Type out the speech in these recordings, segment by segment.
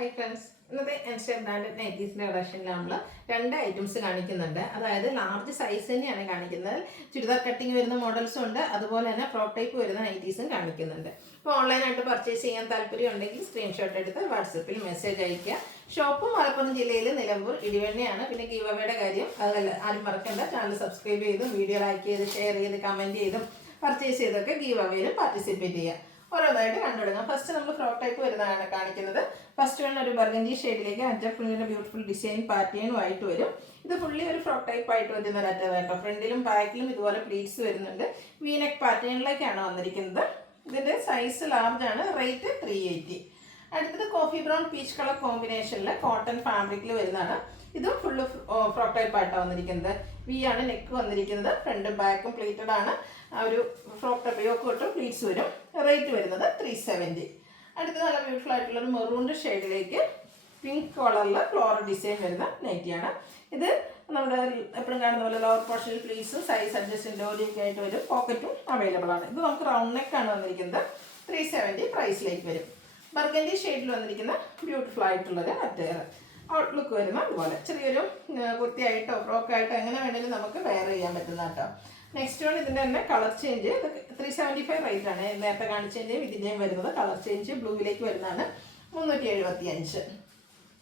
Hi friends, ഇന്നത്തെ എൻസ്റ്റർ branded നൈറ്റീസിൻ്റെ കളക്ഷനിൽ നമ്മൾ രണ്ട് ഐറ്റംസ് കാണിക്കുന്നുണ്ട്. അതായത് ലാർജ് സൈസ് തന്നെയാണ് കാണിക്കുന്നത്. ചുരിദാർ കട്ടിങ് വരുന്ന മോഡൽസും ഉണ്ട്, അതുപോലെ തന്നെ ഫ്രോക്ക് ടൈപ്പ് വരുന്ന നൈറ്റീസും കാണിക്കുന്നുണ്ട്. ഇപ്പോൾ ഓൺലൈനായിട്ട് പർച്ചേസ് ചെയ്യാൻ താല്പര്യം ഉണ്ടെങ്കിൽ സ്ക്രീൻഷോട്ട് എടുത്ത് വാട്സപ്പിൽ മെസ്സേജ് അയയ്ക്കുക. ഷോപ്പ് മലപ്പുറം ജില്ലയിൽ നിലമ്പൂർ ഇടിവണ്ണയാണ്. പിന്നെ ഗീവ് അവയുടെ കാര്യം അതല്ല ആരും മറക്കണ്ട. ചാനൽ സബ്സ്ക്രൈബ് ചെയ്തും വീഡിയോ ലൈക്ക് ചെയ്ത് ഷെയർ ചെയ്ത് കമൻറ്റ് ചെയ്തും പർച്ചേസ് ചെയ്തൊക്കെ ഗീവ് അവയിൽ പാർട്ടിസിപ്പേറ്റ് ചെയ്യുക. ഓരോന്നായിട്ട് കണ്ടുപിടുങ്ങാം. ഫസ്റ്റ് നമ്മൾ ഫ്രോക്ക് ടൈപ്പ് വരുന്നതാണ് കാണിക്കുന്നത്. ഫസ്റ്റ് വൺ ഒരു ബർഗൻഡി ഷെയ്ഡിലേക്ക് അഞ്ച് പ്രിന്റിന്റെ ബ്യൂട്ടിഫുൾ ഡിസൈൻ പാറ്റേണും ആയിട്ട് വരും. ഇത് ഫുള്ളി ഒരു ഫ്രോക്ക് ടൈപ്പ് ആയിട്ട് വരുന്ന ഒരറ്റതായിട്ടോ. ഫ്രണ്ടിലും ബാക്കിലും ഇതുപോലെ പ്ലീറ്റ്സ് വരുന്നുണ്ട്. വീനെക്ക് പാറ്റേണിലേക്കാണ് വന്നിരിക്കുന്നത്. ഇതിന്റെ സൈസ് ലാർജ് ആണ്. റേറ്റ് 380. അടുത്തത് കോഫി ബ്രൗൺ പീച്ച് കളർ കോമ്പിനേഷനിൽ കോട്ടൺ ഫാബ്രിക്കിൽ വരുന്നതാണ്. ഇതും ഫുള്ള് ഫ്രോക്ക് ടൈപ്പ് ആയിട്ടാണ് വന്നിരിക്കുന്നത്. വി ആണ് നെക്ക് വന്നിരിക്കുന്നത്. ഫ്രണ്ടും ബാക്കും പ്ലീറ്റഡ് ആണ്. ഒരു ഫ്രോക്ക് ടൈപ്പ് യോക്ക് തൊട്ട് പ്ലീറ്റ്സ് വരും. റേറ്റ് വരുന്നത് 370. അടുത്തത് നല്ല ബ്യൂട്ടിഫുൾ ആയിട്ടുള്ള ഒരു മെറൂണിൻ്റെ ഷെയ്ഡിലേക്ക് പിങ്ക് കളറിൽ ഫ്ലോറൽ ഡിസൈൻ വരുന്ന നൈറ്റിയാണ്. ഇത് നമ്മുടെ എപ്പോഴും കാണുന്ന പോലെ ലോവർ പോർഷനിൽ പ്ലീറ്റ്സും സൈസ് അഡ്ജസ്റ്റ്മെൻറ്റ് ഓലിയൊക്കെ ആയിട്ട് വരും. പോക്കറ്റും അവൈലബിൾ ആണ്. ഇത് നമുക്ക് റൗണ്ട് നെക്കാണ് വന്നിരിക്കുന്നത്. 370 പ്രൈസിലേക്ക് വരും. ബർഗൻഡി ഷെയ്ഡിൽ വന്നിരിക്കുന്ന ബ്യൂട്ടിഫുൾ ആയിട്ടുള്ളൊരു അറ്റയർ ഔട്ട്ലുക്ക് വരുന്ന അതുപോലെ ചെറിയൊരു കുർത്തിയായിട്ടോ ഫ്രോക്കായിട്ടോ എങ്ങനെ വേണമെങ്കിലും നമുക്ക് വെയർ ചെയ്യാൻ പറ്റുന്ന കേട്ടോ. നെക്സ്റ്റ് വൺ ഇതിൻ്റെ തന്നെ കളർ ചേഞ്ച്. ഇത് 375 റേറ്റ് ആണ്. നേരത്തെ കാണിച്ചതിൻ്റെയും ഇതിൻ്റെയും വരുന്നത് കളർ ചേഞ്ച് ബ്ലൂവിലേക്ക് വരുന്നതാണ്. 375.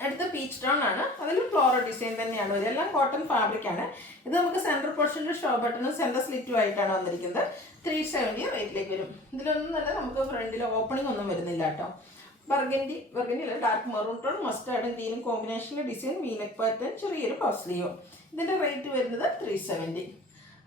അടുത്ത പീച്ച് ടോൺ ആണ്. അതിൽ ഫ്ലോറൽ ഡിസൈൻ തന്നെയാണ് വരിക. എല്ലാം കോട്ടൺ ഫാബ്രിക് ആണ്. ഇത് നമുക്ക് സെൻട്രൽ പോർഷനിൽ ഷോ ബട്ടണും സെൻറ്റർ സ്ലിറ്റും ആയിട്ടാണ് വന്നിരിക്കുന്നത്. 370 റേറ്റിലേക്ക് വരും. ഇതിലൊന്നും തന്നെ നമുക്ക് ഫ്രണ്ടിൽ ഓപ്പണിംഗ് ഒന്നും വരുന്നില്ല കേട്ടോ. ബർഗൻഡിയിൽ ഡാർക്ക് മെറൂൺ ടോൺ മസ്റ്റാർഡും ഗ്രീനും കോമ്പിനേഷനിൽ ഡിസൈൻ വീനെക്ക് പാറ്റേൺ ചെറിയൊരു പഫ് സ്ലീവും. ഇതിൻ്റെ റേറ്റ് വരുന്നത് 370.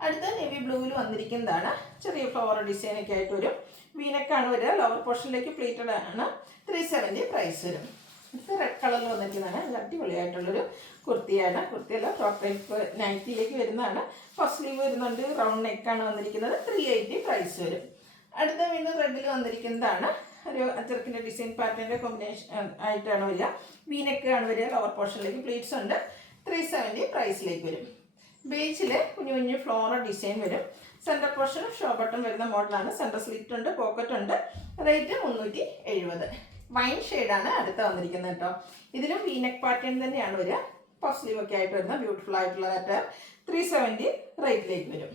അടുത്ത നേവി ബ്ലൂവിൽ വന്നിരിക്കുന്നതാണ്. ചെറിയ ഫ്ലവർ ഡിസൈനൊക്കെ ആയിട്ട് വരും. വീനെക്കാണ് വരിക. ലോവർ പോർഷനിലേക്ക് പ്ലീറ്റഡ് ആണ്. 370 പ്രൈസ് വരും. അടുത്ത റെഡ് കളറിൽ വന്നിരിക്കുന്നതാണ്. അടിപൊളിയായിട്ടുള്ളൊരു കുർത്തിയാണ്. കുർത്തിയല്ല ഫ്രോക്ക് ടൈപ്പ് നൈറ്റിയിലേക്ക് വരുന്നതാണ്. പഫ് സ്ലീവ് വരുന്നുണ്ട്. റൗണ്ട് നെക്കാണ് വന്നിരിക്കുന്നത്. 380 പ്രൈസ് വരും. അടുത്ത വീണ്ടും റെഡിൽ വന്നിരിക്കുന്നതാണ്. ഒരു അച്ചർക്കിൻ്റെ ഡിസൈൻ പാറ്റേണിൻ്റെ കോമ്പിനേഷൻ ആയിട്ടാണ് വരിക. വീനെക്കാണ് വരിക. ലോവർ പോർഷനിലേക്ക് പ്ലീറ്റ്സ് ഉണ്ട്. 370 പ്രൈസിലേക്ക് വരും. ബേസിൽ കുഞ്ഞു കുഞ്ഞു ഫ്ലോറൽ ഡിസൈൻ വരും. സെൻറ്റർ പോർഷൻ ഷോ ബട്ടൺ വരുന്ന മോഡലാണ്. സെൻറ്റർ സ്ലിറ്റ് ഉണ്ട്, പോക്കറ്റ് ഉണ്ട്. റേറ്റ് 370. വൈൻ ഷെയ്ഡാണ് അടുത്ത വന്നിരിക്കുന്നത് കേട്ടോ. ഇതിലും വീനെക്ക് പാറ്റേൺ തന്നെയാണ് വരിക. പഫ് സ്ലീവ് ഒക്കെ ആയിട്ട് വരുന്ന ബ്യൂട്ടിഫുൾ ആയിട്ടുള്ള അറ്റയർ 370 റേറ്റിലേക്ക് വരും.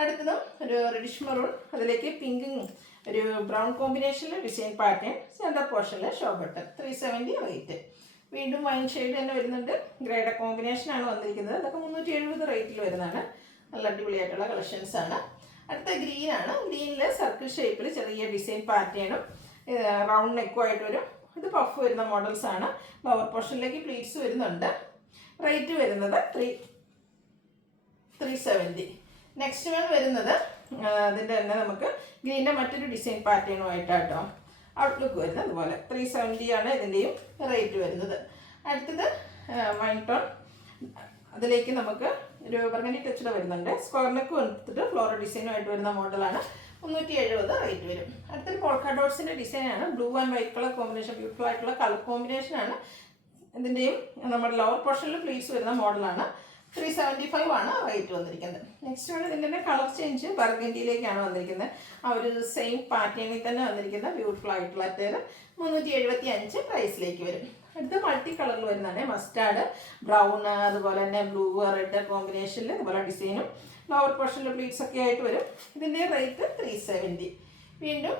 അടുത്തതും ഒരു റെഡിഷ് മെറൂൺ, അതിലേക്ക് പിങ്കും ഒരു ബ്രൗൺ കോമ്പിനേഷനിൽ ഡിസൈൻ പാറ്റേൺ. സെൻറ്റർ പോർഷനിൽ ഷോ ബട്ടൺ. 370 റേറ്റ്. വീണ്ടും വൈൻ ഷെയ്ഡ് തന്നെ വരുന്നുണ്ട്. ഗ്രേയുടെ കോമ്പിനേഷനാണ് വന്നിരിക്കുന്നത്. അതൊക്കെ 370 റേറ്റിൽ വരുന്നതാണ്. നല്ല അടിപൊളിയായിട്ടുള്ള കളക്ഷൻസ് ആണ്. അടുത്ത ഗ്രീൻ ആണ്. ഗ്രീനിൽ സർക്കിൾ ഷേപ്പിൽ ചെറിയ ഡിസൈൻ പാറ്റേണും റൗണ്ട് നെക്കും ആയിട്ട് വരും. ഇത് പഫ് വരുന്ന മോഡൽസ് ആണ്. ലോവർ പോർഷനിലേക്ക് പ്ലീറ്റ്സ് വരുന്നുണ്ട്. റേറ്റ് വരുന്നത് 370. നെക്സ്റ്റ് വൺ വരുന്നത് അതിൻ്റെ തന്നെ നമുക്ക് ഗ്രീനിൻ്റെ മറ്റൊരു ഡിസൈൻ പാറ്റേണുമായിട്ടാട്ടോ ഔട്ട്ലുക്ക് വരുന്നത്. അതുപോലെ 370 ആണ് ഇതിൻ്റെയും റേറ്റ് വരുന്നത്. അടുത്തത് വൈൻ ടോൺ. അതിലേക്ക് നമുക്ക് ഒരു ബർഗൻഡി ടച്ചിൽ വരുന്നുണ്ട്. സ്ക്വയർ നെക്ക് വന്നിട്ട് ഫ്ലോറൽ ഡിസൈനുമായിട്ട് വരുന്ന മോഡലാണ്. 370 റേറ്റ് വരും. അടുത്തൊരു പോൾക്ക ഡോട്ട്സിൻ്റെ ഡിസൈനാണ്. Blue and white colour combination. Beautiful ആയിട്ടുള്ള കളർ കോമ്പിനേഷനാണ്. ഇതിൻ്റെയും നമ്മുടെ ലോവർ പോർഷനിൽ പ്ലീറ്റ്സ് വരുന്ന മോഡലാണ്. 375 ആണ് റേറ്റ് വന്നിരിക്കുന്നത്. നെക്സ്റ്റ് ആണ് ഇതിൻ്റെ തന്നെ കളർ ചേഞ്ച്. ബർഗൻഡിയിലേക്കാണ് വന്നിരിക്കുന്നത്. ആ ഒരു സെയിം പാറ്റേണിൽ തന്നെ വന്നിരിക്കുന്ന ബ്യൂട്ടിഫുൾ ആയിട്ടുള്ള അറ്റയർ 375 പ്രൈസിലേക്ക് വരും. അടുത്ത മൾട്ടി കളറിൽ വരുന്നതാണ്. മസ്റ്റാർഡ്, ബ്രൗൺ, അതുപോലെ തന്നെ ബ്ലൂ, റെഡ് കോമ്പിനേഷനിൽ അതുപോലെ ഡിസൈനും ലോവർ പോർഷനിൽ പ്ലീറ്റ്സ് ഒക്കെ ആയിട്ട് വരും. ഇതിൻ്റെ റേറ്റ് 370. വീണ്ടും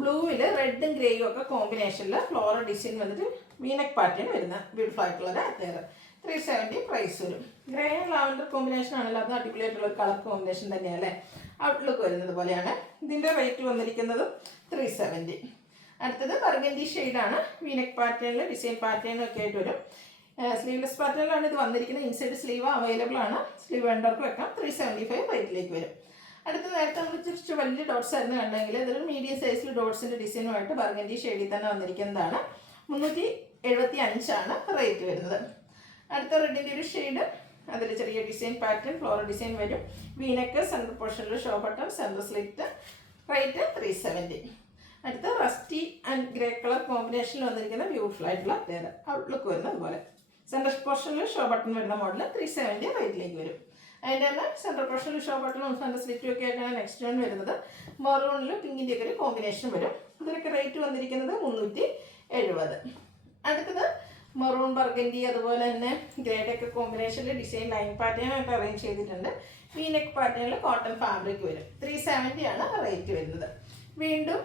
ബ്ലൂവിൽ റെഡും ഗ്രേയും ഒക്കെ കോമ്പിനേഷനിൽ ഫ്ലോറൽ ഡിസൈൻ വന്നിട്ട് വീനെക്ക് പാറ്റേൺ വരുന്ന ബ്യൂട്ടിഫുൾ ആയിട്ടുള്ള അറ്റയർ 370 പ്രൈസ് വരും. ഗ്രേ ആൻഡ് ലാവൻഡർ കോമ്പിനേഷൻ ആണല്ലോ. അത് അടിപൊളിയായിട്ടുള്ള ഒരു കളർ കോമ്പിനേഷൻ തന്നെയാണ് അല്ലേ. ഔട്ട്ലുക്ക് വരുന്നത് പോലെയാണ്. ഇതിൻ്റെ റേറ്റ് വന്നിരിക്കുന്നത് 370. അടുത്തത് ബർഗൻഡി ഷെയ്ഡാണ്. വീനെക്ക് പാറ്റേണിൽ ഡിസൈൻ പാറ്റേണും ഒക്കെ ആയിട്ട് വരും. സ്ലീവ്ലെസ് പാറ്റേണിലാണ് ഇത് വന്നിരിക്കുന്നത്. ഇൻസൈഡ് സ്ലീവ് അവൈലബിൾ ആണ്. സ്ലീവ് വേണ്ടവർക്ക് വെക്കാം. 375 റേറ്റിലേക്ക് വരും. അടുത്ത നേരത്തെ നമ്മൾ കുറച്ച് വലിയ ഡോട്ട്സ് ആയിരുന്നു കണ്ടെങ്കിൽ ഇതൊരു മീഡിയം സൈസിൽ ഡോട്ട്സിൻ്റെ ഡിസൈനുമായിട്ട് ബർഗൻഡി ഷെയ്ഡിൽ തന്നെ വന്നിരിക്കുന്നതാണ്. 375 ആണ് റേറ്റ് വരുന്നത്. അടുത്ത റെഡിൻ്റെ ഒരു ഷെയ്ഡ്. അതിൽ ചെറിയ ഡിസൈൻ പാറ്റേൺ ഫ്ലോറൽ ഡിസൈൻ വരും. വീനെക്ക് സെൻറ്റർ പോർഷനിൽ show button, centre slit. Rate 370. അടുത്ത റസ്റ്റി ആൻഡ് ഗ്രേ കളർ കോമ്പിനേഷനിൽ വന്നിരിക്കുന്ന ബ്യൂട്ടിഫുൾ ആയിട്ടുള്ള ഔട്ട്ലുക്ക് വരുന്നത് അതുപോലെ. സെൻറ്റർ പോർഷനിൽ ഷോ ബട്ടൺ വരുന്ന മോഡൽ 370 റേറ്റിലേക്ക് വരും. അതിൻ്റെ തന്നെ സെൻറ്റർ പോർഷനിൽ ഷോ ബട്ടണും സെൻറ്റർ സ്ലിറ്റും ഒക്കെ ആയിട്ടാണ് നെക്സ്റ്റ് വൺ വരുന്നത്. മെറൂണിൽ പിങ്കിൻ്റെ ഒക്കെ ഒരു കോമ്പിനേഷൻ വരും. ഇതിനൊക്കെ റേറ്റ് വന്നിരിക്കുന്നത് 370. അടുത്തത് മെറൂൺ ബർഗൻഡി അതുപോലെ തന്നെ ഗ്രേഡൊക്കെ കോമ്പിനേഷനിൽ ഡിസൈൻ ലൈൻ പാറ്റേൺ ആയിട്ട് അറേഞ്ച് ചെയ്തിട്ടുണ്ട്. വി നെക്ക് പാറ്റേണിൽ കോട്ടൺ ഫാബ്രിക് വരും. 370 ആണ് റേറ്റ് വരുന്നത്. വീണ്ടും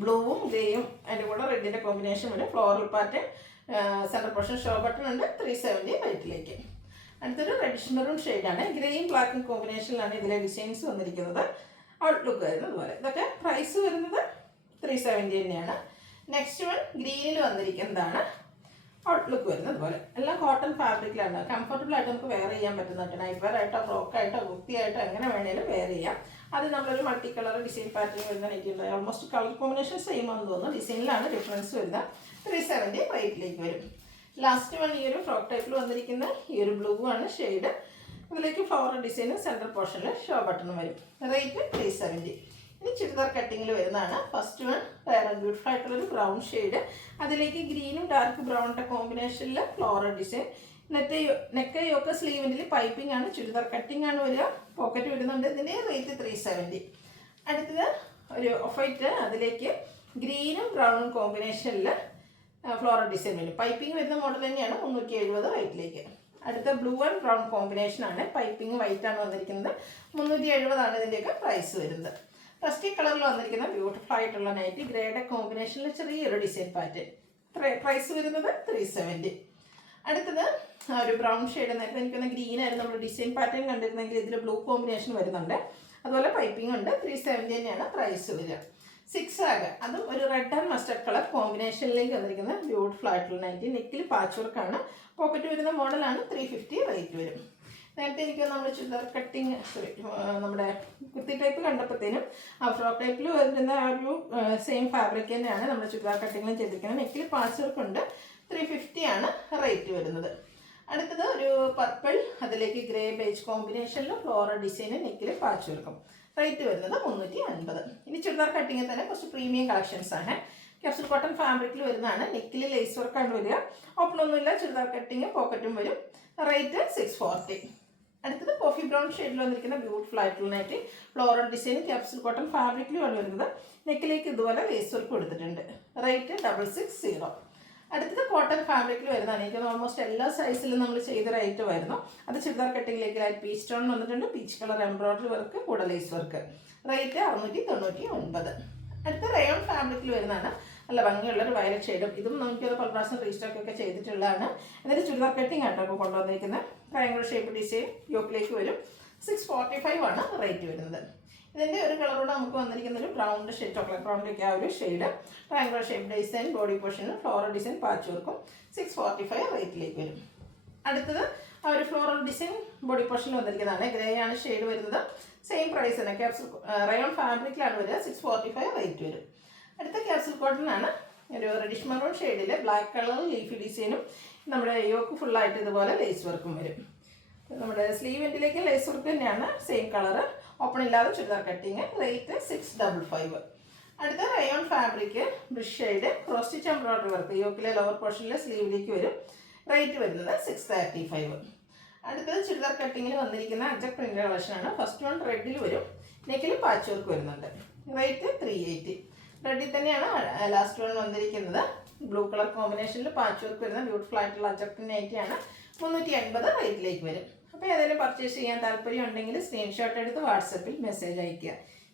ബ്ലൂവും ഗ്രേയും അതിൻ്റെ കൂടെ റെഡിൻ്റെ കോമ്പിനേഷൻ വരും. Floral pattern, centre portion show button ഉണ്ട്. 370 റേറ്റിലേക്ക്. അടുത്തൊരു റെഡിഷ് മെറൂൺ ഷെയ്ഡാണ്. ഗ്രേയും ബ്ലാക്കും കോമ്പിനേഷനിലാണ് ഇതിലെ ഡിസൈൻസ് വന്നിരിക്കുന്നത്. ഔട്ട്ലുക്ക് വരുന്നത് പോലെ. ഇതൊക്കെ പ്രൈസ് വരുന്നത് 370 തന്നെയാണ്. നെക്സ്റ്റ് വൺ ഗ്രീനിൽ വന്നിരിക്കുന്നതാണ്. ഔട്ട്ലുക്ക് വരുന്നത് പോലെ. എല്ലാം കോട്ടൺ ഫാബ്രിക്കിലാണ്. കംഫർട്ടബിൾ ആയിട്ട് നമുക്ക് വെയർ ചെയ്യാൻ പറ്റുന്നുണ്ട്. നൈറ്റ് വെയർ ആയിട്ടോ ഫ്രോക്കായിട്ടോ കുർത്തിയായിട്ടോ എങ്ങനെ വേണേലും വെയർ ചെയ്യാം. അത് നമ്മളൊരു മൾട്ടി കളർ ഡിസൈൻ പാറ്റേൺ വരുന്ന നൈറ്റിയുണ്ട്. ഓൾമോസ്റ്റ് കളർ കോമ്പിനേഷൻ സെയിം ആണെന്ന് തോന്നുന്നു. ഡിസൈനിലാണ് ഡിഫറൻസ് വരുന്നത്. 370 റേറ്റിലേക്ക് വരും. ലാസ്റ്റ് വൺ ഈ ഒരു ഫ്രോക്ക് ടൈപ്പിൽ വന്നിരിക്കുന്ന ഈ ഒരു ബ്ലൂ ആണ് ഷെയ്ഡ്. അതിലേക്ക് ഫ്ലവർ ഡിസൈനും സെൻട്രൽ പോർഷനിൽ ഷോ ബട്ടണും വരും. റേറ്റ് 370. ഇനി ചുരിദാർ കട്ടിങ്ങിൽ വരുന്നതാണ്. ഫസ്റ്റ് വൺ വേറെ ബ്യൂട്ടിഫുൾ ആയിട്ടുള്ളൊരു ബ്രൗൺ ഷെയ്ഡ്. അതിലേക്ക് ഗ്രീനും ഡാർക്ക് ബ്രൗണിൻ്റെ കോമ്പിനേഷനിൽ ഫ്ലോറൽ ഡിസൈൻ. നെക്ക് യോക്ക് സ്ലീവിൻ്റെ പൈപ്പിംഗ് ആണ്. ചുരിദാർ കട്ടിംഗ് ആണ് വരിക. പോക്കറ്റ് വരുന്നുണ്ട്. ഇതിൻ്റെ റേറ്റ് 370. അടുത്തത് ഒരു ഓഫ് വൈറ്റ്. അതിലേക്ക് ഗ്രീനും ബ്രൗണും കോമ്പിനേഷനിൽ ഫ്ലോറൽ ഡിസൈൻ വരും. പൈപ്പിംഗ് വരുന്ന മോഡൽ തന്നെയാണ്. 370 റേറ്റിലേക്ക്. അടുത്ത ബ്ലൂ ആൻഡ് ബ്രൗൺ കോമ്പിനേഷനാണ്. പൈപ്പിംഗ് വൈറ്റ് ആണ് വന്നിരിക്കുന്നത്. 370 ആണ് ഇതിൻ്റെയൊക്കെ പ്രൈസ് വരുന്നത്. റസ്റ്റി കളറിൽ വന്നിരിക്കുന്ന ബ്യൂട്ടിഫുൾ ആയിട്ടുള്ള നൈറ്റി ഗ്രേഡ് കോമ്പിനേഷനിൽ ചെറിയൊരു ഡിസൈൻ പാറ്റേൺ. പ്രൈസ് വരുന്നത് 370. അടുത്തത് ഒരു ബ്രൗൺ ഷെയ്ഡ്. നേരത്തെ എനിക്കൊന്ന് ഗ്രീൻ ആയിരുന്നു നമ്മൾ ഡിസൈൻ പാറ്റേൺ കണ്ടിരുന്നെങ്കിൽ ഇതിൽ ബ്ലൂ കോമ്പിനേഷൻ വരുന്നുണ്ട്. അതുപോലെ പൈപ്പിംഗ് ഉണ്ട്. 370 തന്നെയാണ് പ്രൈസ് വരിക. 6 ആഗ്, അതും ഒരു റെഡ് ആൻഡ് മസ്റ്റർഡ് കളർ കോമ്പിനേഷനിലേക്ക് വന്നിരിക്കുന്ന ബ്യൂട്ടിഫുൾ ആയിട്ടുള്ള നൈറ്റി. നെക്കിൽ പാച്ച് വർക്കാണ്. പോക്കറ്റ് വരുന്ന മോഡലാണ്. 350 റേറ്റ് വരും. നേരത്തെ എനിക്ക് നമ്മൾ ചുരിദാർ കട്ടിങ് നമ്മുടെ കുർത്തി ടൈപ്പ് കണ്ടപ്പോഴത്തേനും ആ ഫ്രോക്ക് ടൈപ്പിൽ വരുന്ന ആ ഒരു സെയിം ഫാബ്രിക് തന്നെയാണ് നമ്മുടെ ചുരിദാർ കട്ടിങ്ങിലും ചെയ്തിരിക്കുന്നത്. നെക്കിൽ പാച്ച് വർക്കുണ്ട്. 350 ആണ് റേറ്റ് വരുന്നത്. അടുത്തത് ഒരു പർപ്പിൾ, അതിലേക്ക് ഗ്രേ ബേജ് കോമ്പിനേഷനിൽ ഫ്ലോറൽ ഡിസൈന് നെക്കിൽ പാച്ച് വർക്കും. റേറ്റ് വരുന്നത് 350. ഇനി ചുരിദാർ കട്ടിങ്ങിൽ തന്നെ കുറച്ച് പ്രീമിയം കളക്ഷൻസ് ആണ്. ക്യാപ്സൂൾ കോട്ടൺ ഫാബ്രിക്കിൽ വരുന്നതാണ്. നെക്കിൽ ലേസ് വർക്കാണ് വരിക. ഓപ്പൺ ഒന്നുമില്ല. ചുരിദാർ കട്ടിങ് പോക്കറ്റും വരും. റേറ്റ് 640. അടുത്തത് കോഫി ബ്രൗൺ ഷെയ്ഡിൽ വന്നിരിക്കുന്ന ബ്യൂട്ടിഫുൾ ആയിട്ടുള്ള nightie. Floral design capsule cotton ഫാബ്രിക്കിലുമാണ് വരുന്നത്. നെക്കിലേക്ക് ഇതുപോലെ ലേസ് വർക്ക് കൊടുത്തിട്ടുണ്ട്. റേറ്റ് 660. അടുത്തത് കോട്ടൺ ഫാബ്രിക്കിൽ വരുന്നതാണ്. എനിക്ക് ഓൾമോസ്റ്റ് എല്ലാ സൈസിലും നമ്മൾ ചെയ്തൊരു ഐറ്റം ആയിരുന്നു. അത് ചുരിദാർ കട്ടിങ്ങിലേക്ക് പീച്ച് സ്റ്റോൺ വന്നിട്ടുണ്ട്. പീച്ച് കളർ എംബ്രോയിഡറി വർക്ക് കൂടെ ലേസ് വർക്ക്. റേറ്റ് 699. അടുത്ത റയോൺ ഫാബ്രിക്കിൽ വരുന്നതാണ്. നല്ല ഭംഗിയുള്ളൊരു വയലറ്റ് ഷെയ്ഡും. ഇതും നമുക്കത് പല പ്രാവശ്യം റീസ്റ്റോക്ക് ഒക്കെ ചെയ്തിട്ടുള്ളതാണ്. എന്നിട്ട് ചുരിദാർ കട്ടിങ് ആട്ടോ ഇപ്പോൾ കൊണ്ടുവന്നിരിക്കുന്നത്. ട്രയാങ്കിൾ ഷേപ്പ് ഡിസൈൻ യോക്കിലേക്ക് വരും. 645 ആണ് റേറ്റ് വരുന്നത്. ഇതിൻ്റെ ഒരു കളറോടെ നമുക്ക് വന്നിരിക്കുന്ന ഒരു ബ്രൗൺ ഷെയ്ഡ്, ചോക്ലേറ്റ് ബ്രൗണിലേക്ക് ആ ഒരു shade. Triangle shape design body പോർഷനിൽ ഫ്ലോറൽ ഡിസൈൻ പാച്ച് വർക്കും. 645 റേറ്റിലേക്ക് വരും. അടുത്തത് ആ ഒരു ഫ്ലോറൽ ഡിസൈൻ ബോഡി പോർഷനിൽ വന്നിരിക്കുന്നതാണ്. ഗ്രേ ആണ് ഷെയ്ഡ് വരുന്നത്. സെയിം പ്രൈസ് തന്നെ. ക്യാപ്സൂൾ റയോൺ ഫാബ്രിക്കിലാണ് വരിക. 645 റേറ്റ് വരും. അടുത്ത ക്യാപ്സൂൾ കോട്ടൺ ആണ്. ഒരു റെഡിഷ് മെറൂൺ ഷെയ്ഡിൽ ബ്ലാക്ക് കളർ ലീഫി ഡിസൈനും നമ്മുടെ യോക്ക് ഫുള്ളായിട്ട് ഇതുപോലെ ലേസ് വർക്കും വരും. നമ്മുടെ സ്ലീവ് എൻഡിലേക്ക് ലേസ് വർക്ക് തന്നെയാണ്. Same colour. ഓപ്പൺ ഇല്ലാതെ ചുരിദാർ കട്ടിങ്. റേറ്റ് 655. അടുത്ത റയോൺ ഫാബ്രിക് ബ്രിഷ് shade cross stitch embroidery work. യോക്കിലെ ലോവർ പോർഷനിലെ സ്ലീവിലേക്ക് വരും. റേറ്റ് വരുന്നത് 635. അടുത്തത് ചുരിദാർ കട്ടിങ്ങിൽ വന്നിരിക്കുന്ന അജക് പ്രിന്റ് കളക്ഷനാണ്. ഫസ്റ്റ് വൺ റെഡിൽ വരും. നെക്കിൽ പാച്ച് വർക്ക് വരുന്നുണ്ട്. റേറ്റ് 380. റെഡിൽ തന്നെയാണ് ലാസ്റ്റ് വൺ വന്നിരിക്കുന്നത്. ബ്ലൂ കളർ കോമ്പിനേഷനിൽ പാച്ച് വർക്ക് വരുന്ന ബ്യൂട്ടിഫുൾ ആയിട്ടുള്ള അജക് നൈറ്റിയാണ്. 380 റേറ്റിലേക്ക് വരും. അപ്പോൾ ഏതെങ്കിലും പർച്ചേസ് ചെയ്യാൻ താല്പര്യം ഉണ്ടെങ്കിൽ സ്ക്രീൻഷോട്ട് എടുത്ത് വാട്സപ്പിൽ മെസ്സേജ് അയയ്ക്കുക.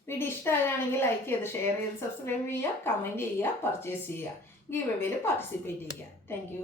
വീഡിയോ ഇഷ്ടമാകുകയാണെങ്കിൽ ലൈക്ക് ചെയ്ത് ഷെയർ ചെയ്ത് സബ്സ്ക്രൈബ് ചെയ്യുക, കമൻറ്റ് ചെയ്യുക, പർച്ചേസ് ചെയ്യുക, ഗീവ് അവേയിൽ പാർട്ടിസിപ്പേറ്റ് ചെയ്യുക. താങ്ക്